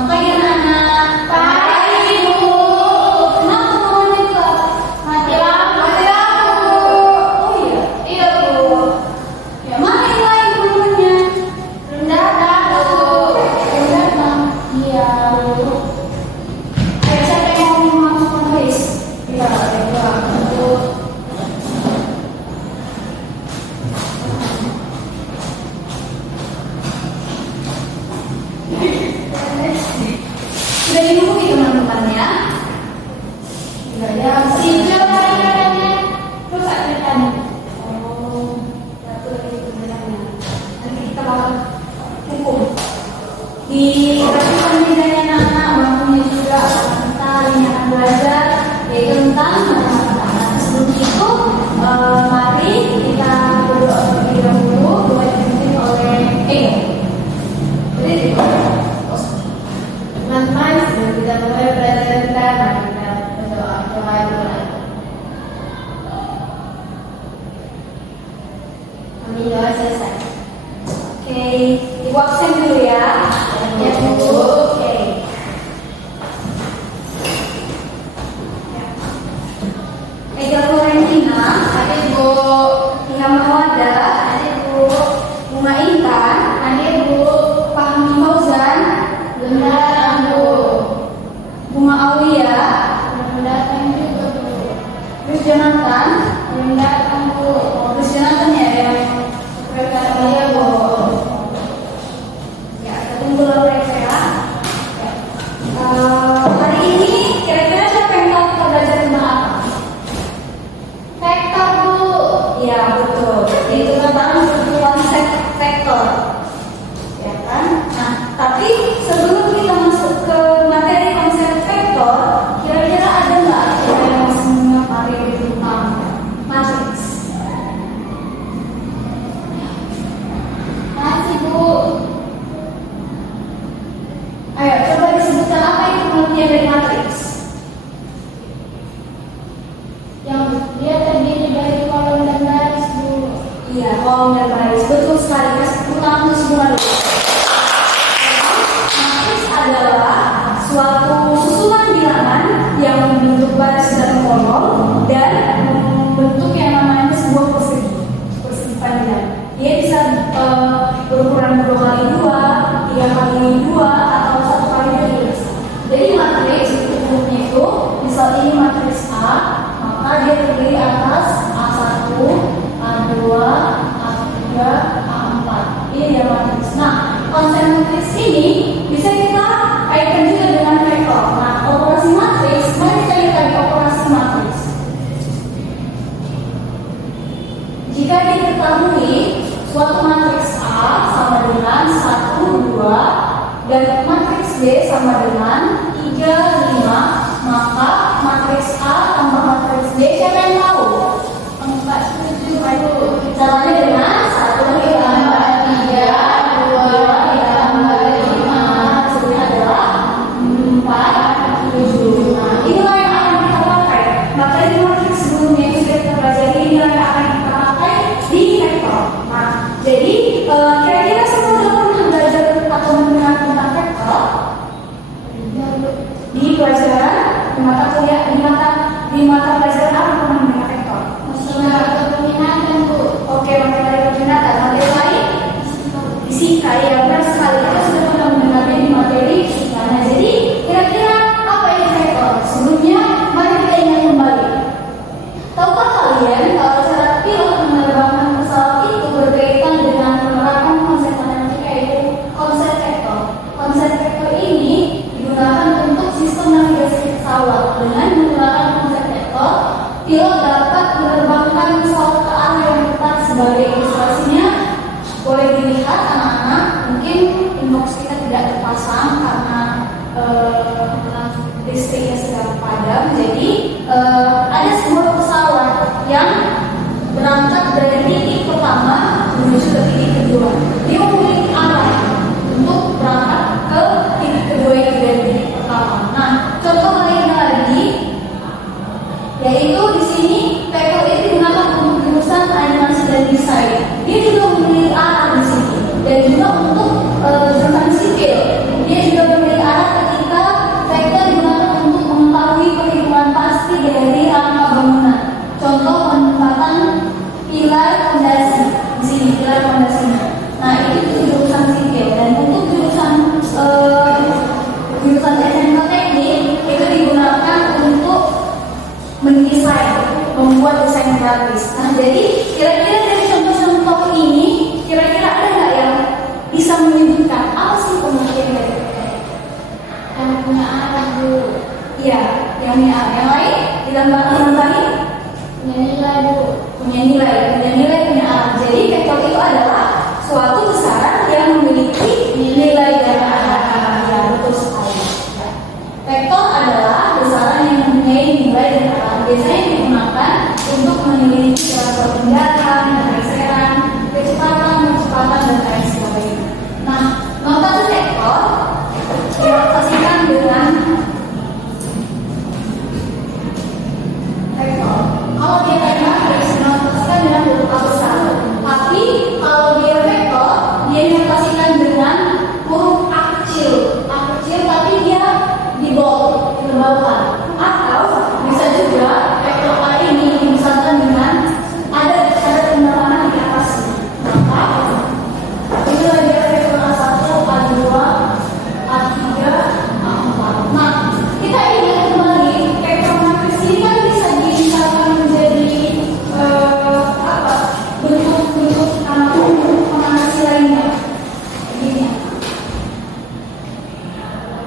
Maka ya anak-anak, Pak Ibu, kenapa mau nikah? Mati lampu. Oh iya, iya Bu. Ya mana yang lain gurunya? Rendah Bu. Rendah Bang. Iya Bu. Ayo siapa yang mau masuk menulis? Iya, Bu. Sudah dibuka teman-teman ya? Sudah ya. Siap kalian. Terus ceritanya. Oh, betul itu benarnya. Nanti kita bakal hukum. Di perhatikan bedanya anak-anak, bangunnya juga kita ini akan belajar yaitu tentang matematika. Sebelum itu, mari kita berdoa terlebih dahulu. Doa yang dipimpin oleh Ego. Jadi teman-teman, sebelum kita mulai pelajaran kita, mari kita berdoa dulu. Kami doa selesai. Oke, ibu absen dulu ya. Ya Bu. Oke. Ega Florentina, ada Ibu Ilham Mawada, ada Ibu Bunga Intan, ada Ibu Fahmi Fauzan, belum datang Bu. Bunga Aulia, belum datang juga Bu. Chris Jonathan, belum datang Bu. Oh, Chris Jonathan ya yang sekretariat Bu. Ya, kita tunggu mereka ya. Hari ini kira-kira siapa yang tahu kita belajar tentang apa? Vektor Bu. Ya betul. Itu tentang konsep vektor. Ya kan? Nah, tapi sebelum kita masuk ke materi konsep vektor, kira-kira ada nggak yang masih mengetahui tentang matriks? Masih Bu. Ayo coba disebutkan apa itu pengertian dari matriks? Yang dia terdiri dari kolom dan baris Bu. Iya, kolom dan baris. Betul sekali. Kasih utama semua dulu. Matriks adalah suatu susunan bilangan yang membentuk baris dan kolom dan membentuk yang namanya sebuah persegi panjang. Dia bisa berukuran 2x2, 3x2, atau 1x2 juga bisa. Jadi matriks bentuknya itu, misal ini matriks A, maka dia terdiri atas A1, A2, A3, A4. Ini dia matriks. Nah, konsep matriks ini bisa kita kaitkan juga dengan vektor. Nah, operasi matriks, mari kita lihat lagi operasi matriks. Jika diketahui suatu matriks A sama dengan 1, 2 dan matriks B sama dengan 3, 5, maka matriks A tambah matriks B siapa yang tahu? 4, 7, aduh. Caranya dengan 1 ditambah 3, 2 ditambah 5. Hasilnya adalah 4, 7. Nah, inilah yang akan kita pakai. Maka di matriks sebelumnya itu sudah kita pelajari, inilah yang akan kita pakai di vektor. Nah, jadi kira-kira semua sudah pernah belajar atau mendengar tentang vektor? Di pelajaran, di mata kuliah, di mata pelajaran apa pernah mendengar vektor? Matematika peminatan Bu. Oke, matematika peminatan. Materi lain? Fisika, ya benar sekali. Kita sudah pernah mendengarnya di materi fisika. Nah, jadi kira-kira apa itu vektor? Sebelumnya, mari kita ingat kembali. Tahukah kalian kalau cara pilot menerbangkan pesawat itu berkaitan dengan penerapan konsep matematika yaitu konsep vektor. Konsep vektor ini digunakan untuk sistem navigasi pesawat. Dengan menggunakan konsep vektor, pilot dapat menerbangkan pesawat ke arah yang tepat. Sebagai ilustrasinya, boleh dilihat anak-anak, mungkin inbox kita tidak terpasang karena listriknya sedang padam. Jadi ada sebuah pesawat yang berangkat dari titik pertama menuju ke titik kedua. Dia memiliki arah untuk berangkat ke titik kedua itu dari titik pertama. Nah, contoh lainnya lagi, yaitu di sini vektor itu digunakan untuk jurusan animasi dan desain. Dia juga memiliki arah di sini dan juga untuk jurusan sipil. Dia juga memiliki arah gratis. Nah, jadi kira-kira dari contoh-contoh ini, kira-kira ada nggak yang bisa menyebutkan apa sih pengertian dari vektor? Yang punya arah, Bu. Iya, yang punya arah. Yang lain ditambahin Punya nilai, Bu. punya nilai, punya arah. Jadi vektor itu adalah suatu besaran yang memiliki nilai dan arah. Ya, betul sekali. Ya. Vektor adalah besaran yang mempunyai nilai dan arah. Biasanya digunakan untuk menilai suatu tindakan, pergeseran, kecepatan, dan lain sebagainya. Nah, notasi vektor diaplikasikan dengan vektor. Kalau dia tadi diaplikasikan dengan huruf A besar. Tapi kalau dia vektor, dia diaplikasikan dengan huruf A kecil. A kecil tapi dia ditebaukan. Atau bisa juga vektor A ini dimisalkan dengan ada tanda panah di atasnya. Maka inilah dia vektor A1, A2, A3, A4. Nah, kita ingat kembali vektor matris ini kan bisa dimisalkan menjadi bentuk-bentuk kombinasi lainnya. Begini.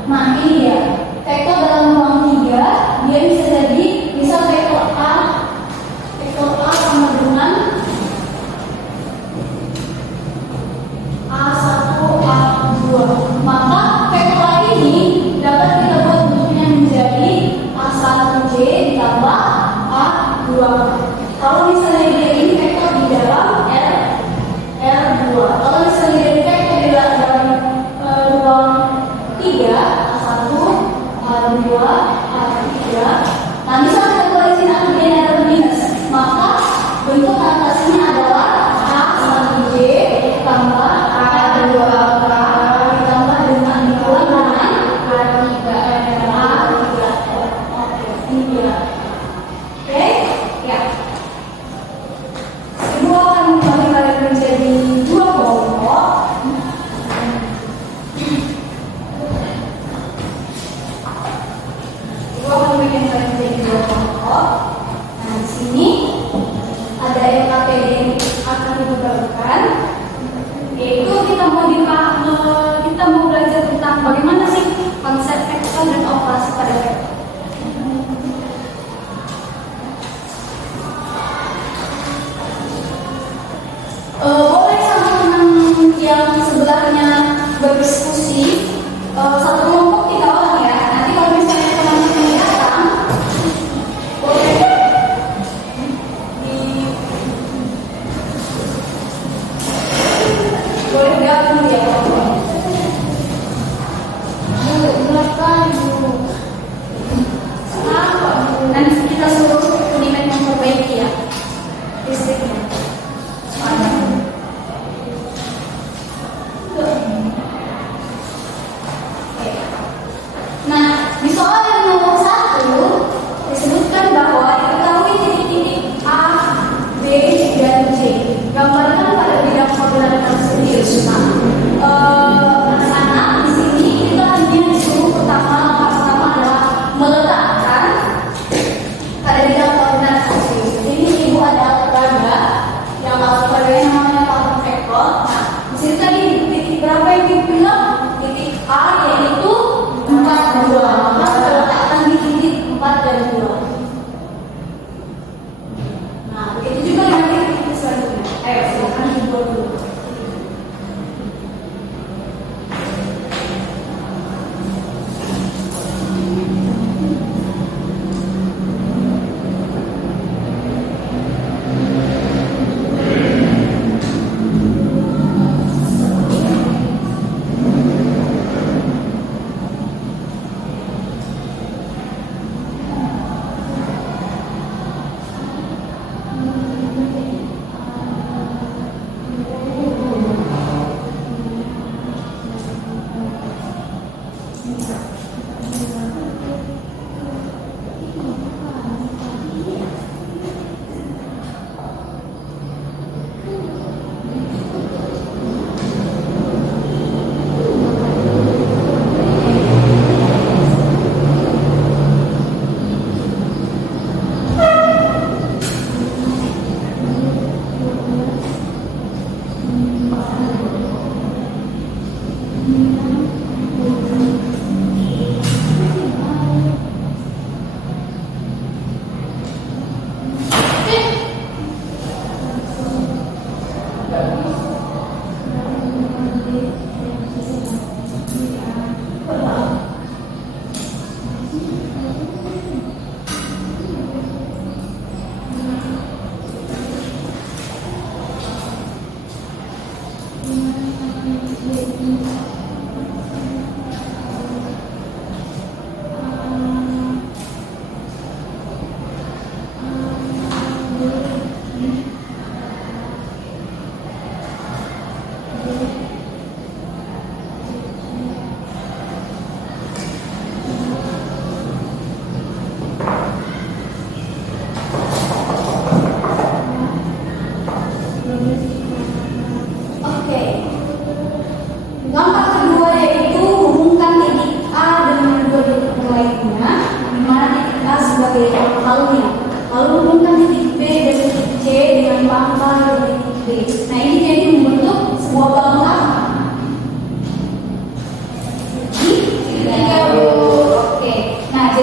Nah, ini dia vektor dalam ruang 3, dia bisa jadi misal vektor A sama dengan A1, A2. Maka vektor A ini dapat kita buat bentuknya menjadi A1J ditambah A2. Kalau misalnya dia ini vektor di dalam R2. Kalau misalnya dia vektor di dalam ruang 3, A1, A2, A3. Nah, misalnya kita tulisin A-nya ada minus, maka bentuk notasinya adalah A1J tambah A2 ditambah dengan A3. Oke, ini dia. Oke, ya. Kedua akan membagi kalian menjadi dua kelompok. Kedua akan bikin kalian menjadi dua kelompok. Nah, di sini ada LKPD yang akan dibagikan, yaitu kita mau belajar tentang bagaimana sih konsep vektor dan operasi pada vektor. Boleh sama teman yang sebelahnya berdiskusi, satu kelompok 3 orang ya. Nanti kalau misalnya teman-teman datang, boleh boleh gabung ya. Nanti kita suruh Unimed memperbaiki ya listriknya. Oke.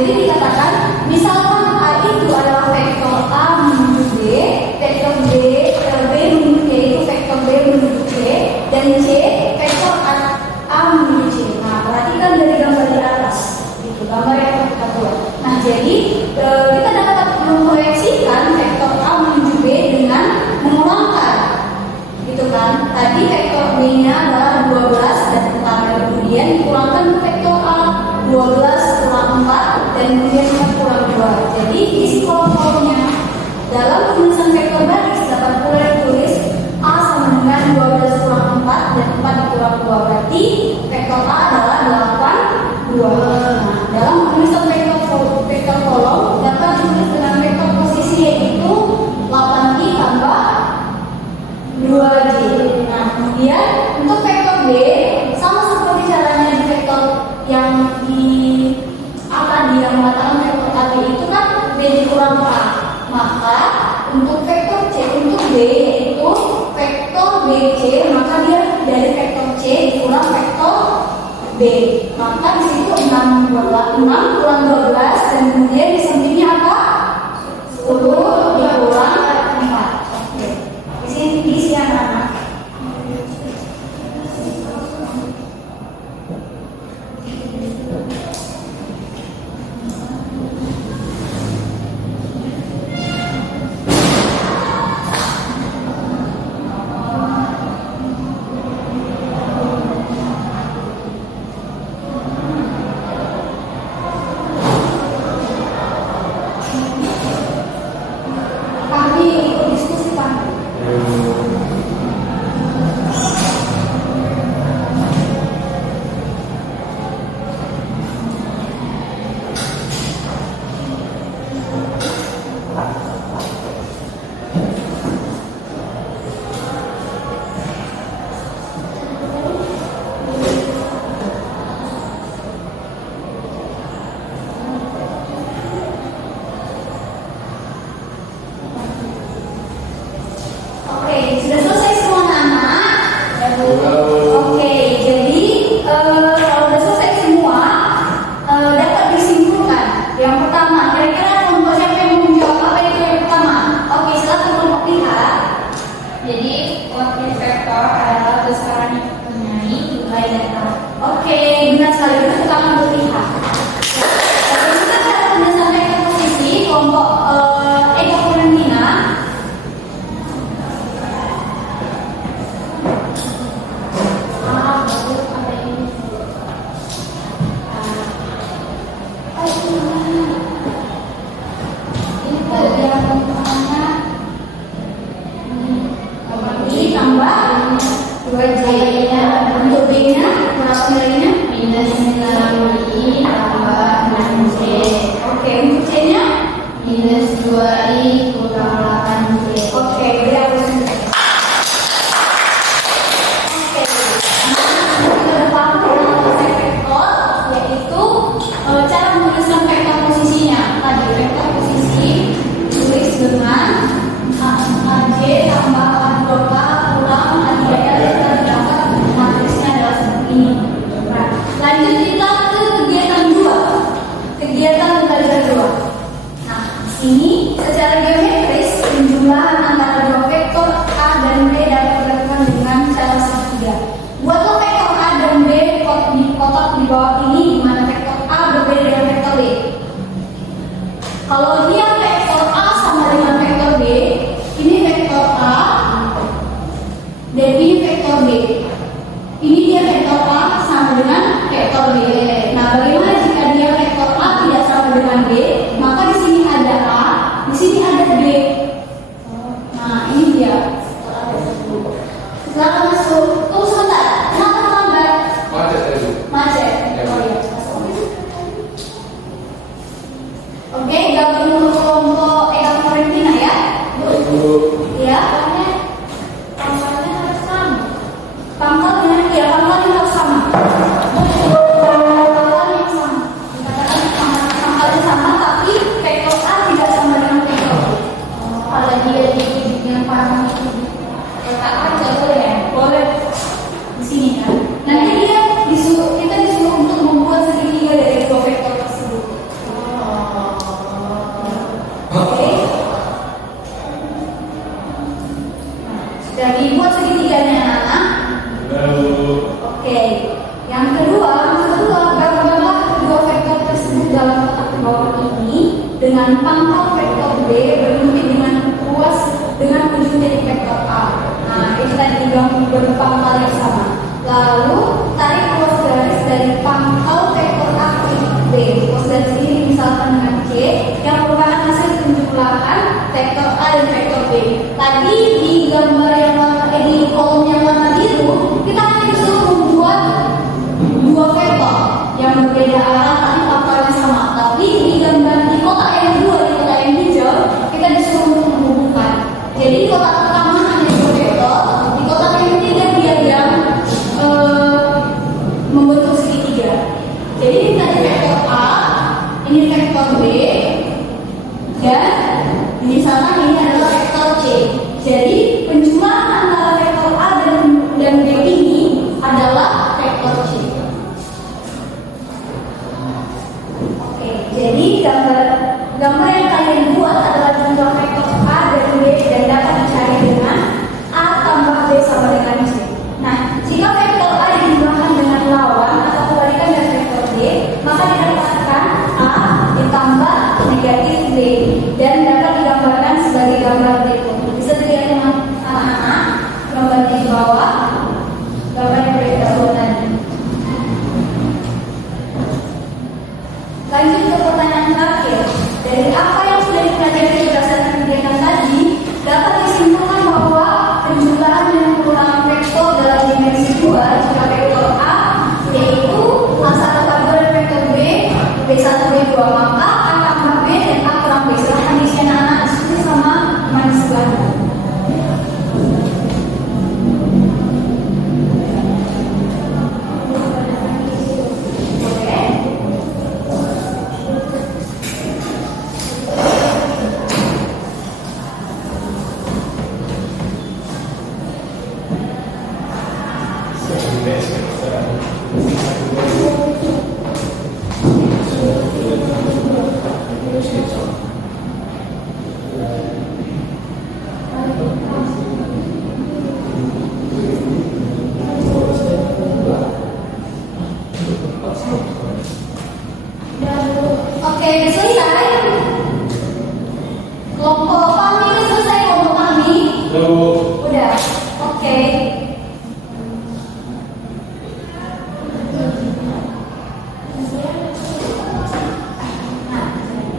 jadi dikatakan misalkan A itu adalah vektor A menuju B, vektor B menuju C itu vektor B menuju C, dan C vektor A menuju C. Nah, perhatikan dari gambar di atas, itu gambar yang kita buat. Nah, jadi kita dapat memproyeksikan vektor A menuju B dengan mengulangkan, gitu kan? Tadi vektor B-nya adalah 12 dan 4, kemudian dikurangkan ke vektor A 12 kurang 4 dan kemudian 4 kurang 2. Jadi isi kolom-kolomnya dalam penulisan vektor baris dapat pula ditulis A sama dengan 12 kurang 4 dan 4 dikurang 2, berarti vektor A adalah 8, 2. Nah, dalam penulisan vektor kolom dapat ditulis dengan vektor posisi yaitu 8i tambah 2j. Nah, kemudian untuk vektor B sama seperti caranya di vektor yang di yang mengatakan vektor AB itu kan B dikurang A. Maka untuk vektor C untuk B yaitu vektor BC, maka dia dari vektor C dikurang vektor B. Maka di situ 6 kurang 12 dan kemudian di sampingnya apa? 10 dikurang 4. Oke. Di sini diisi anak-anak. Oke, gabung dengan pangkal vektor B bergunting dengan ruas dengan ujung titik vektor A. Nah, itu tadi berpangkal yang sama. Lalu tarik ruas garis dari pangkal vektor A ke titik B. Ruas garis ini misalkan dengan C yang merupakan hasil penjumlahan vektor A dan vektor B. Tadi di gambar yang di kolom yang warna biru kita hanya disuruh membuat dua vektor yang berbeda arah tapi pangkalnya sama. Tapi di gambar di kotak yang kedua, di kotak yang hijau, kita disuruh untuk menghubungkan. Jadi di kotak pertama hanya dua vektor, di kotak yang ketiga dia yang membentuk segitiga. Jadi ini tadi vektor A, ini vektor B, dan misalkan ini adalah vektor C. Jadi penjumlahan antara vektor A dan B ini adalah vektor C. Oke, jadi gambar yang kalian buat adalah jumlah vektor A dan B dan dapat dicari dengan A tambah B sama dengan C. Nah, jika vektor A dijumlahkan dengan lawan atau kebalikan dari vektor B, maka didapatkan A ditambah negatif B dan dapat digambarkan sebagai gambar berikut. Bisa dilihat dengan anak-anak gambar di bawah, gambar yang berbeda tadi. Lanjut ke pertanyaan terakhir. Dari apa yang sudah dipelajari berdasarkan kegiatan tadi, dapat disimpulkan bahwa penjumlahan yang menggunakan vektor dalam dimensi 2 jika vektor A yaitu A1 A2 dan vektor B B1 B2, maka A tambah B dan A kurang B. Silahkan diisi anak-anak diskusi sama teman di sebelah. Oke, selesai. Kelompok kami udah selesai kelompok kami. Udah. Oke. Nah, jadi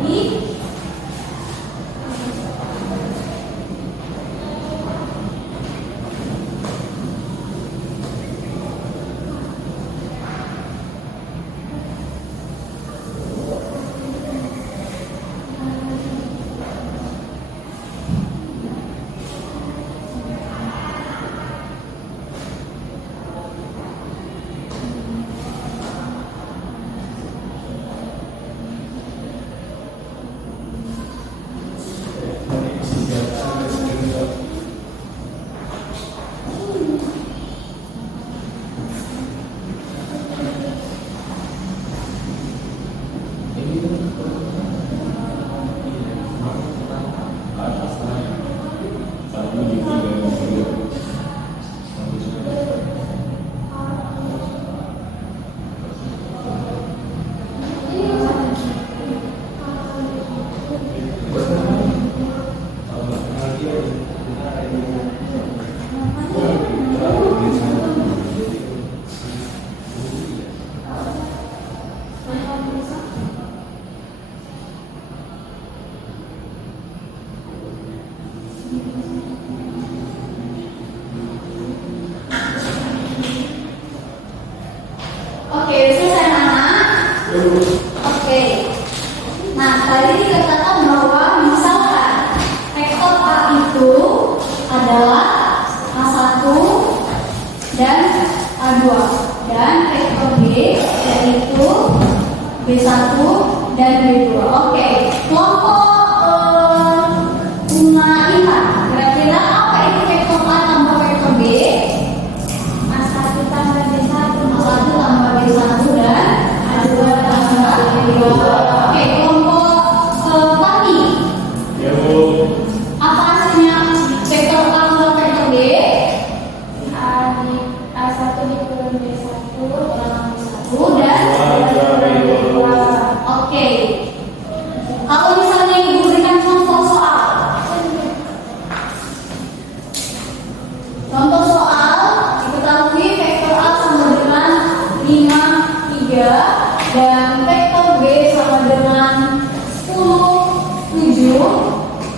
oke, selesai anak. Oke. Nah, tadi dikatakan bahwa misalkan vektor A itu adalah A1 dan A2 dan vektor B yaitu B1 dan B2. Oke. Kelompok bunga IPA. Kira-kira apa itu vektor A tambah vektor B? A1 tambah B1, A1 tambah B1 dan A2 tambah B2. Oke, kelompok tadi. Ya, Bu. Apa hasilnya vektor A tambah vektor B? A1 dikurang B1 dan B2. Oke. dan vektor B sama dengan 10, 7,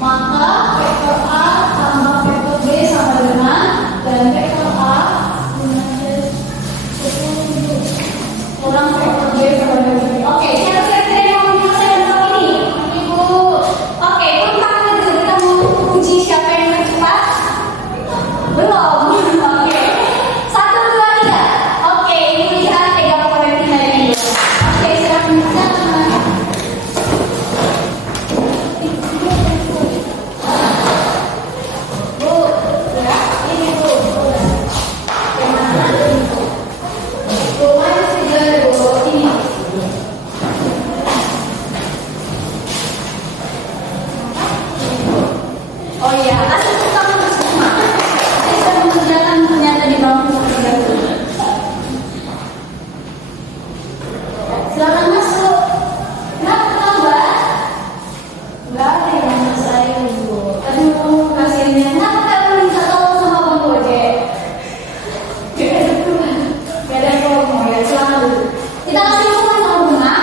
maka vektor A tambah vektor B sama dengan, dan vektor A kurang vektor B sama dengan. Oke, siapa-siapa yang mau menyelesaikan soal ini? Ibu. Oke, tangan dulu, kita mau uji siapa yang lebih cepat. Belum. Oke. 1, 2, 3. Oke, ini lihat pegang koneksinya ini. Oke, silakan bisa. Bu, ya, ini Bu. Gimana ini Bu? Bu, mana sih Bu? Ini. Oh iya, kasih tepuk tangan bersama. Saya sudah mengerjakan ternyata di bangku terdahulu. Silakan masuk. Kenapa tambah? Enggak ada yang saya Bu. Aduh, kasihannya. Kenapa kamu minta tolong sama Bang Gojek? Gak ada promo ya, silakan dulu. Kita kasih hukuman sama Bunga.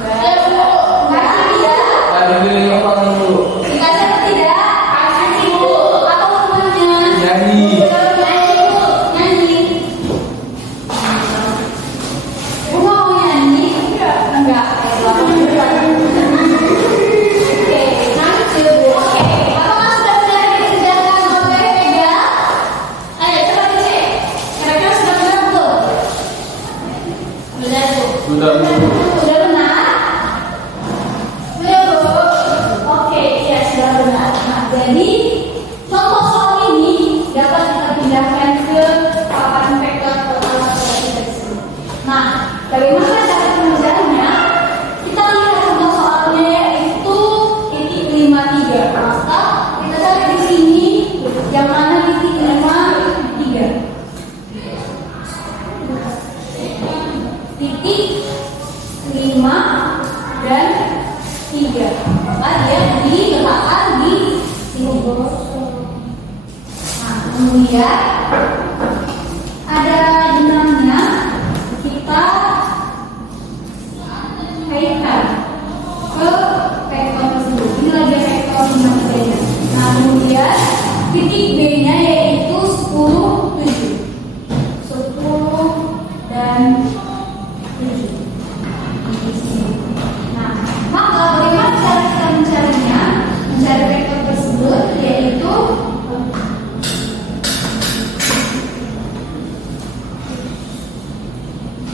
Ayo Bu, kasih dia. Tadi pilih apa dulu? Dikasih atau tidak? Kasih Bu. Apa hukumannya? Nyanyi. Nyanyi Bu, nyanyi. Bunga mau nyanyi? Enggak. Oke, nangis ya Bu. Oke, apakah sudah benar dikerjakan oleh Ega? Ayo coba dicek. Kira-kira sudah benar belum? Benar Bu. Sudah. Sudah benar? Sudah Bu. Oke, ya sudah benar. Nah, jadi contoh soal ini dapat kita pindahkan ke papan vektor pertama kita di sini. Nah, bagaimana cara pengerjaannya? Kita lihat contoh soalnya yaitu titik 53. Maka kita cari di sini yang mana titik 53. Titik 5 dan 3. Maka dia diletakkan di sini. Nah, kemudian ada dinamnya, kita kaitkan ke vektor tersebut. Ini lagi vektor dinamikanya. Nah, kemudian titik B-nya yaitu 10, 7. 10 dan 7. Di sini. Nah, maka bagaimana cara kita mencarinya? Mencari vektor tersebut yaitu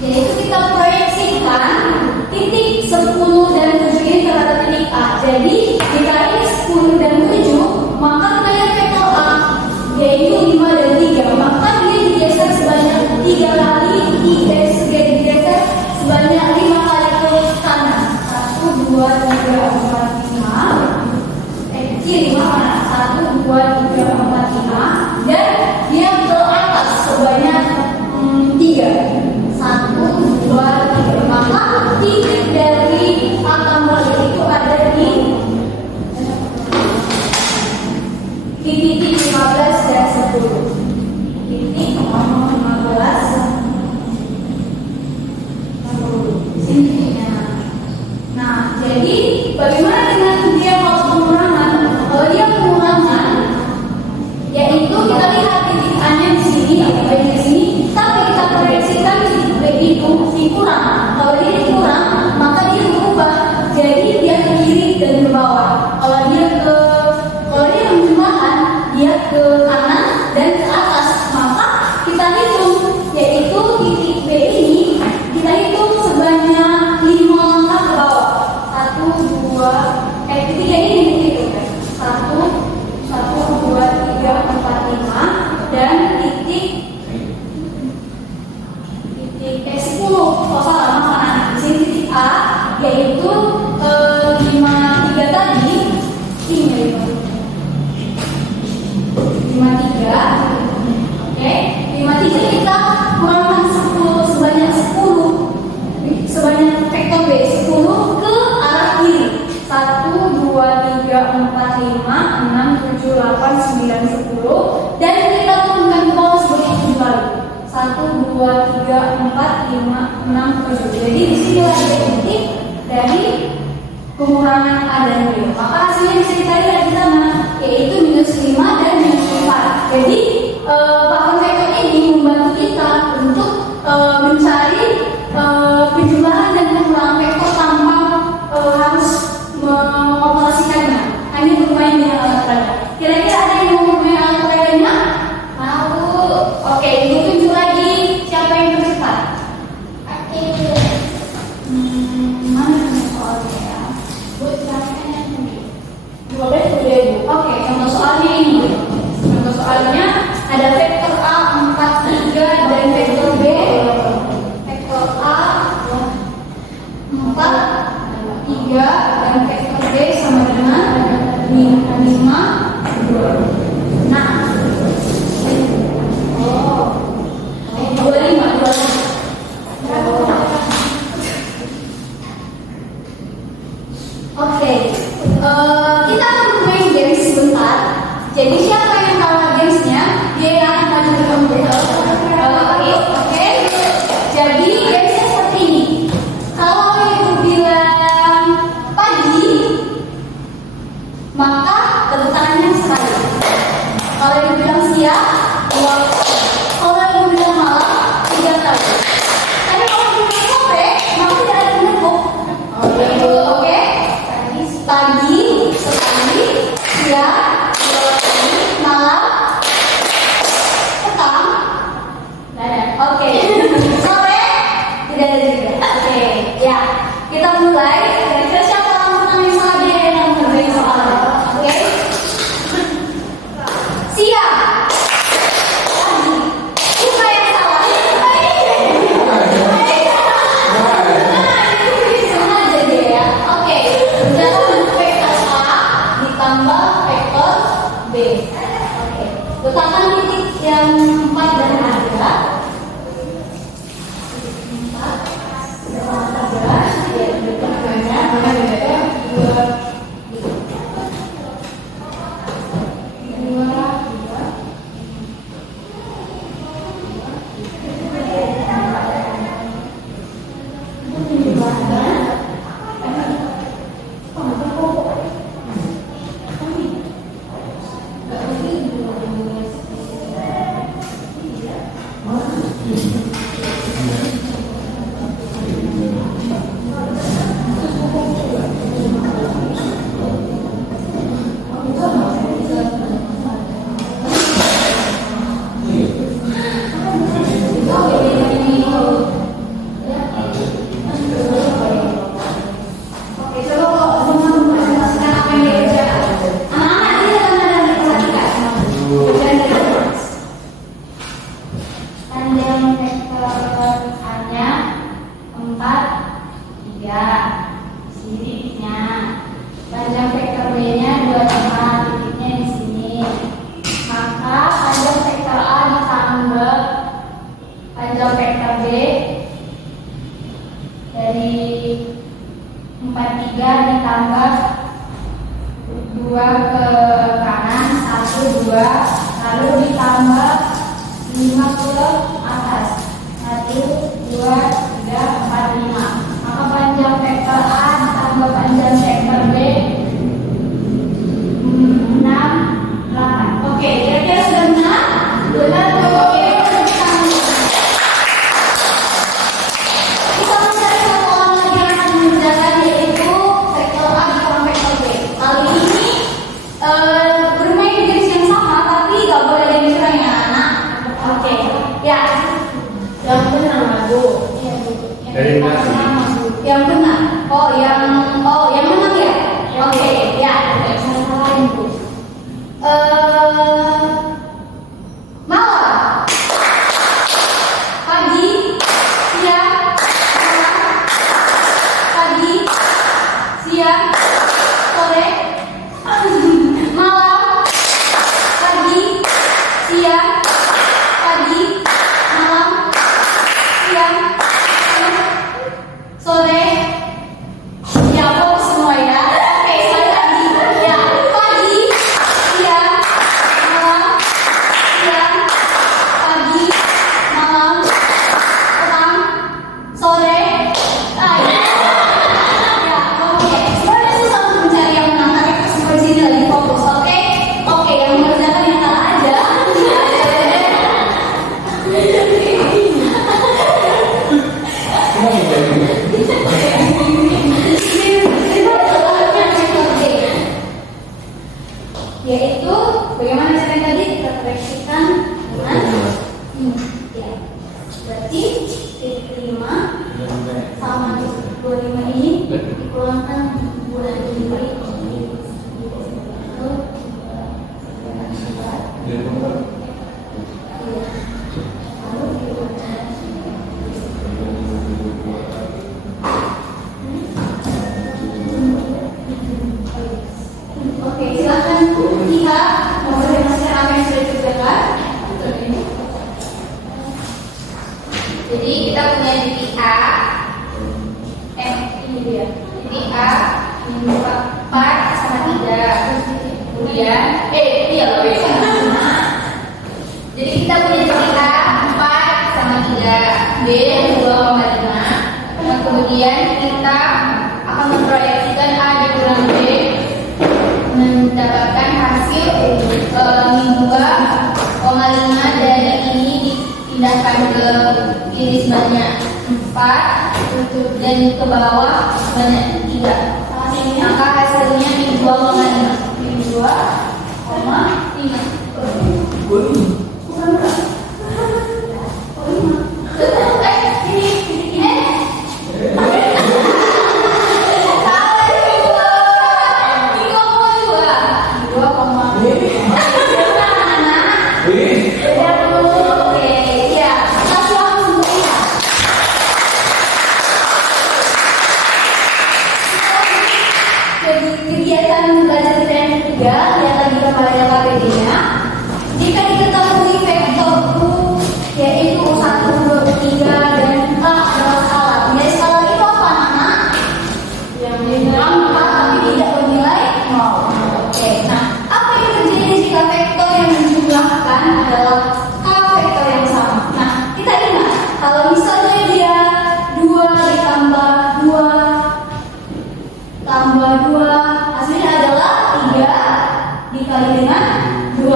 kita proyeksikan titik 10 dan 7 ini terhadap titik A. Jadi dikali 10 dan 7, maka kita lihat vektor A yaitu 5 dan 3. Maka dia digeser sebanyak 3 kali, digeser sebanyak 5 kali ke kanan. 1, 2, 3, 4, 5. Kiri mana? 1, 2, 3, 4, 5. Dan dia ke atas sebanyak 3. 1, 2, 3. Maka titik dari angka nol itu ada di titik 15 dan 10. Titik 15 sini. Nah, jadi bagaimana dengan dia kalau pengurangan? Kalau dia pengurangan, yaitu kita lihat titik A-nya di sini, di sini, tapi kita proyeksikan titik B itu dikurang. Kalau dia dikurang, maka dia berubah. Jadi dia ke kiri dan ke bawah. Kalau dia menjumlahkan, dia ke kanan dan ke atas. Maka kita hitung, yaitu titik B ini kita hitung sebanyak 5 langkah ke bawah. 1, 2, ketiga ini dihitung kan? 1, 2, 3, 4, 5 dan titik 10. Oh salah. 3, 4, 5, 6, 7. Jadi di sini ada titik dari pengurangan A dan B. Maka hasilnya bisa kita lihat di sana, yaitu -5 dan -4. Jadi pakem vektor ini membantu kita untuk mencari penjumlahan dan pengurangan vektor tanpa harus mengoperasikannya. Hanya bermain dengan alat peraga. Kira-kira ada yang mau bermain alat peraganya? Mau. Oke, itu tunjuk lagi siapa yang tercepat. Oke. Mana soalnya ya? Buat silakan yang ini. 12 udah ibu. Oke, contoh soalnya ini. Contoh soalnya ada vektor A 4, 3 dan vektor B. Vektor A 4, 3 dan vektor B sama dengan 5, 2. Nah. Oh. 25. Oke, kita akan bermain games sebentar. Jadi siapa yang kalah gamesnya, dia yang akan maju ke komputer. Oke. Jadi gamesnya seperti ini. Kalau ibu bilang pagi, maka tepuk tangannya sekali. Kalau ibu bilang siang, 2. Kalau ibu bilang malam, 3 kali. Tapi kalau ibu bilang sore, maka tidak ada menepuk. Oke. Pagi sekali, siang 2 kali, malam, petang, oke. Sore tidak ada juga. Oke, ya kita mulai. Kira-kira siapa yang menang saja yang mengerjakan soalnya? Oke. Siang. Pagi. Siapa yang salah? Sengaja dia ya. Oke. Dalam vektor A ditambah vektor B. Oke. Letakkan titik yang 4 dan 3. 3 ditambah 2 ke kanan, 1, 2, lalu ditambah 5 ke atas, 1, 2, 3, 4, 5. Maka panjang vektor A ditambah panjang vektor B 6, 8. Oke, kira-kira sudah benar? Benar. Oke. Kita mencari satu orang lagi yang akan mengerjakan, yaitu vektor A ditambah vektor B. Kali ini bermain games yang sama, tapi nggak boleh ada yang curang ya anak. Oke, ya. Yang benar Bu. Iya Bu. ya. Jadi A min 4 sama 3. Kemudian Iya lebih. jadi kita punya titik A 4 sama 3, B 2,5. Nah, kemudian kita akan memproyeksikan A dikurang B, mendapatkan hasil min 2,5 dari ini dipindahkan ke kiri sebanyak 4 dan ke bawah sebanyak 3. Maka hasilnya min 2,5. Min 2,5. Bukan berapa? Kegiatan belajar kita yang ketiga, lihat lagi kepada KPD-nya. Jika diketahui vektor U yaitu 1, 2, 3 dan K adalah skalar. Nilai skalar itu apa, anak? Yang angka tapi tidak bernilai 0. Oke. Nah, apa yang terjadi jika vektor yang dijumlahkan adalah K vektor yang sama? Nah, kita ingat kalau misalnya dia 2 ditambah 2 tambah 2 hasilnya adalah 3 dikali dengan 2.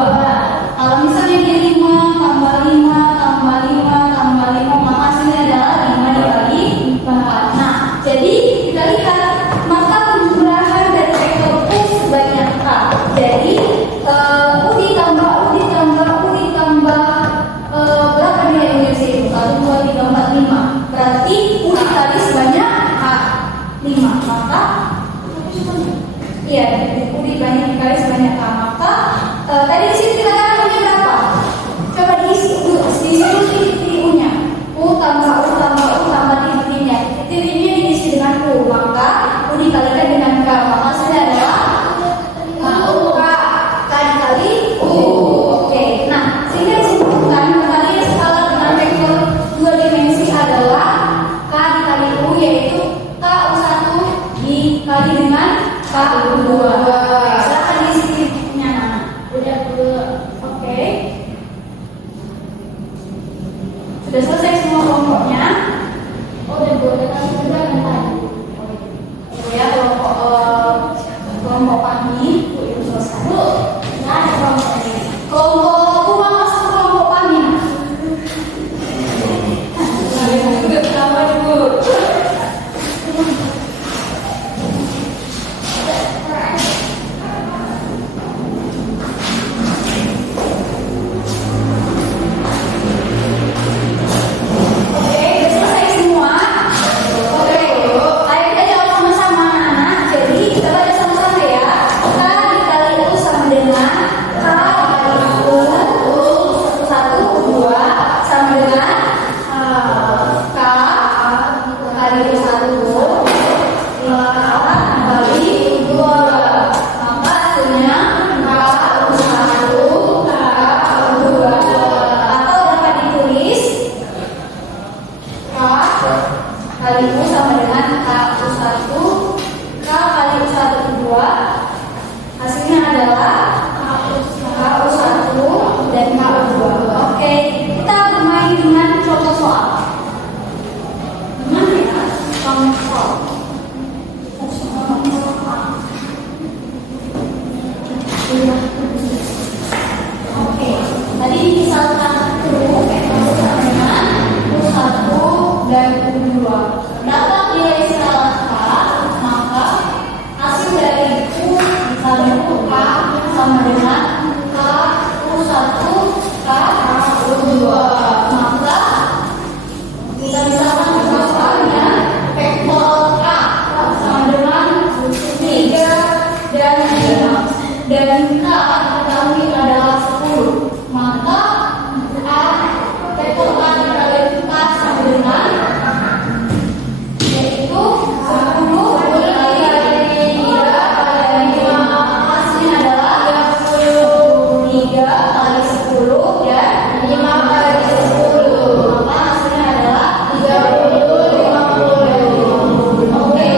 Kalau misalnya dia 5 tambah 5 tambah 5 tambah 5 maka hasilnya adalah 5 dikali 4. Nah, jadi kita lihat maka penjumlahan dari vektor U sebanyak K. Jadi U ditambah berapa nih yang bisa itu? 1, 2, 3, 4, 5. Berarti U dikali sebanyak K 5. Maka iya, U dikali sebanyak K. Maka tadi di sini kita kan punya berapa? Coba diisi dulu titik-titik-nya. U tambah U tambah U tambah titik-titiknya. Titik-titiknya diisi dengan U. Maka U dikalikan dengan K. Maka hasilnya adalah K dikali U. Oke. Nah, sehingga disebutkan kembali skala dengan vektor 2 dimensi adalah K dikali U, yaitu K1 dikali dengan K2. Silakan diisi titiknya. udah dulu. Oke. Sudah selesai semua kelompoknya. Udah boleh langsung kan tadi. Ya, kelompok pagi itu selesai. Bu, nggak ada kelompok ini. Kelompok U masuk ke kelompok pagi. Sama ibu. Kali U sama dengan K1 K kali U1 2. Hasilnya adalah K1 dan K2. Oke, kita bermain dengan contoh soal. Gimana ya? Contoh. Oke, tadi misalkan U sama dengan U1 dan U2. Dapat nilai skala K, maka hasil dari U dikali K sama dengan K U1 K U2. Maka kita bisa mencoba soalnya vektor K sama dengan 3 dan 5 dan K diketahui adalah 10. Maka A vektor K dikali K sama dengan yaitu 10 dikali 3 kali 5. Hasilnya adalah 3 kali 10 dan 5 kali 10. Maka hasilnya adalah 30, 50. Oke.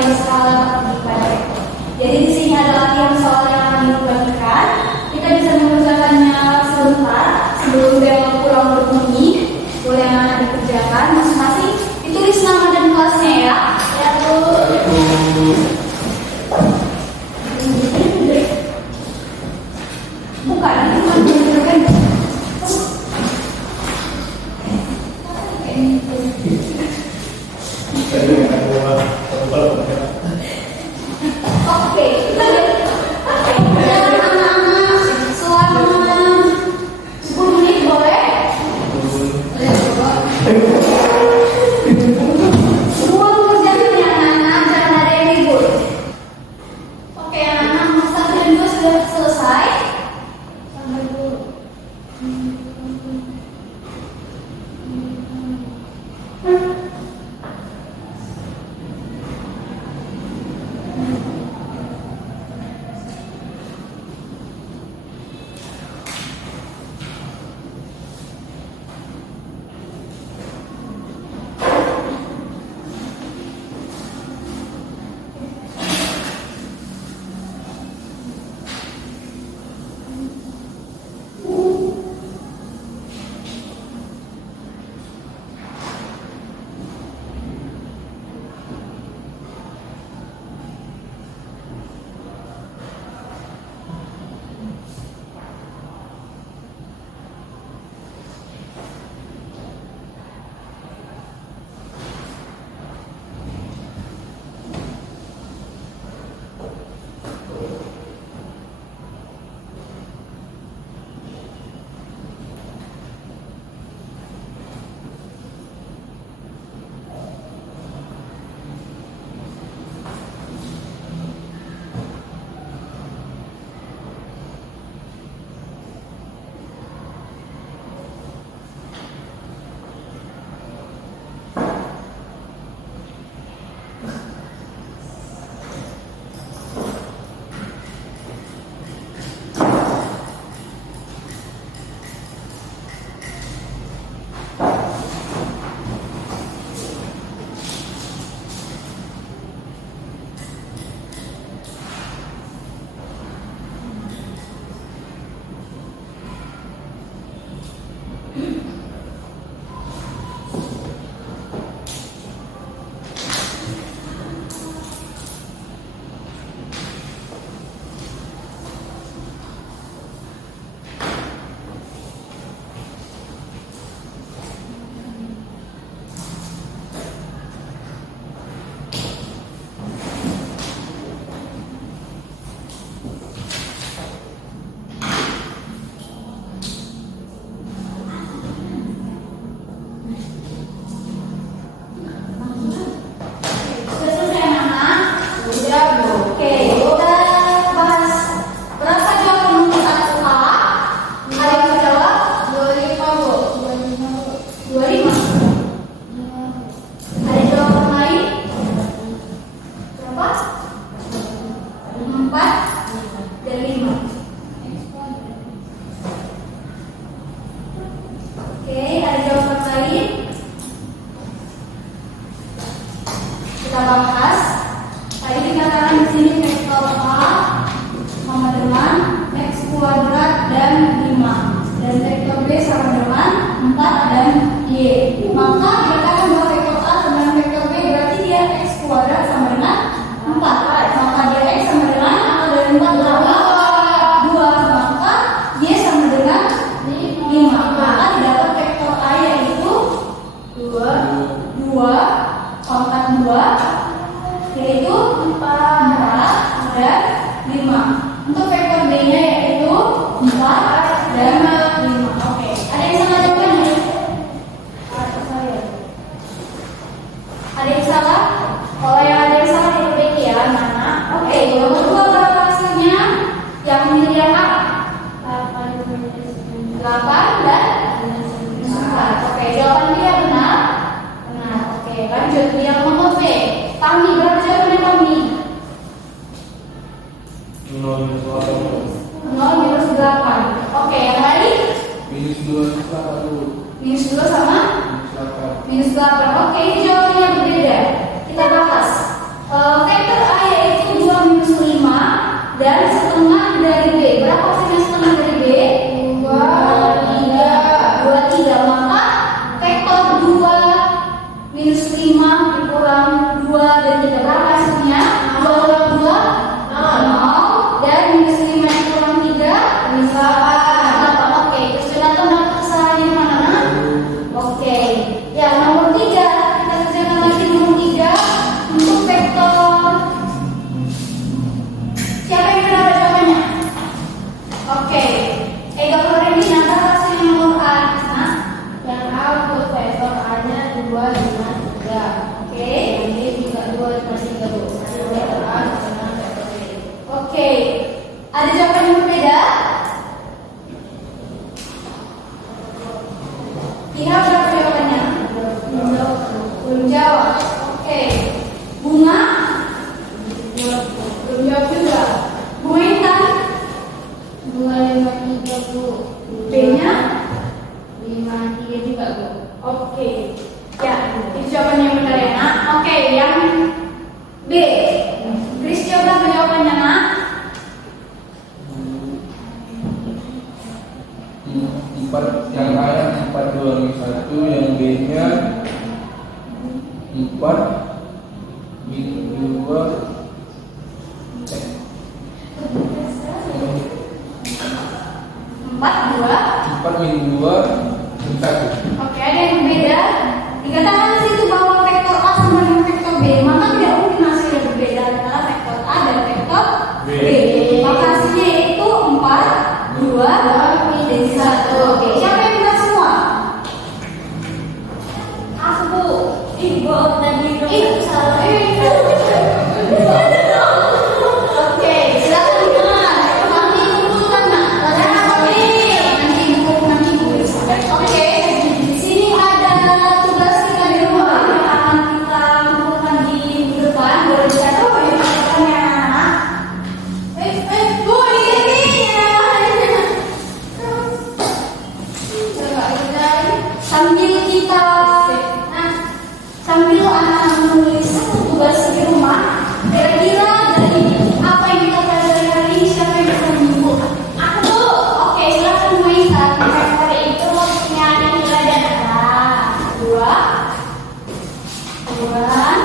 yang salah pada vektor. Jadi di sini ada latihan soal yang akan dibagikan. Kita bisa mengerjakannya sebentar sebelum bel pulang berbunyi. Boleh anak dikerjakan masing-masing. Ditulis nama dan kelasnya ya. Ya Bu. Bukan, itu kan menunjukkan. Oke, kita lihat. Anak-anak selama 10 menit boleh? Semua pekerjaannya anak-anak, jangan ada yang ribut. Oke, anak-anak, nomor 1 dan 2 sudah selesai. Sampai dulu. kita bahas. Tadi dikatakan di sini vektor A sama dengan X kuadrat dan 5, dan vektor B sama dengan 4 dan Y. Maka dikatakan bahwa vektor A sama dengan vektor B berarti dia X kuadrat sama dengan 4. Maka dia X sama dengan akar dari 4 tambah 2, maka Y sama dengan 5. Maka didapat vektor A yaitu 2 pangkat 2 yaitu 4 dan 5. Untuk vektor B-nya yaitu 4 dan 5. Oke, ada yang salah jawabannya? Ada yang salah? Kalau yang ada yang salah diperbaiki ya, Nana. Oke, nomor 2 berapa hasilnya? Yang pilihan A 8 dan 9. Oke, jawaban dia benar. Benar. Oke, lanjut yang nomor B. Tami, berapa jawabannya Tami? 0 minus 8. Oke, yang lain? min 2 4, 2. 4 min 2 min 1. Oke, ada yang berbeda. Dikatakan di situ bahwa vektor A sama dengan vektor B, maka tidak mungkin hasilnya berbeda antara vektor A dan vektor B. Maka hasilnya itu 4, 2, dan 1. Oke, siapa yang benar semua? Aku. Ibu tadi salah. Oke, silakan dikenal. Nanti kumpulkan nak. Nanti kumpul. Oke, di sini ada tugas kita di rumah yang akan kita kumpulkan di minggu depan. Boleh dicatat ya anak-anak. Bu, ini sambil kita sambil anak menulis tugas di rumah, kira-kira dari apa yang kita pelajari hari ini siapa yang bisa menyimpulkan? Aku. Oke, silakan mulai. Vektor itu punya nilai dan dua pengurangan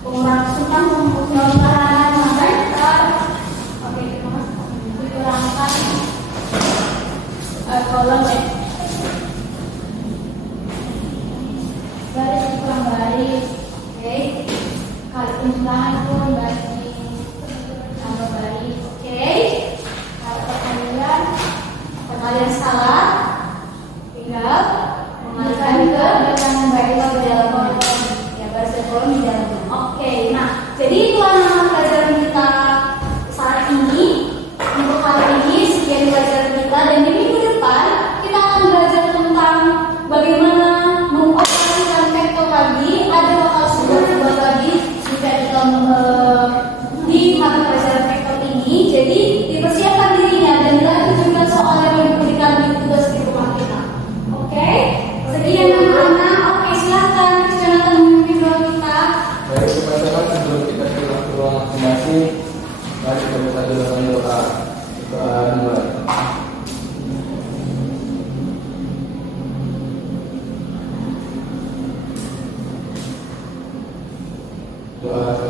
tentang pengurangan vektor. Oke, kita dikurangkan kolom baris kurang baris. Oke, kali penjelasan pun baris tambah baris. Oke, kalau perkalian salah tinggal mengalihkan ke belakang baris di dalam ya baris dan kolom di dalam. Oke, nah jadi itu anak pelajaran kita saat ini. Untuk kali ini sekian pelajaran kita, dan di minggu depan kita akan belajar tentang bagaimana mengoperasikan vektor lagi. Ada bakal sebuah lagi jika kita di mata pelajaran vektor ini. Jadi dipersiapkan dirinya dan dilanjutkan soal yang diberikan di tugas di rumah kita. Oke, sekian anak-anak. Oke, silakan Jonathan memimpin doa kita. Baik teman-teman, sebelum kita ke ruang masing-masing, mari kita baca doa. Doa dimulai. Doa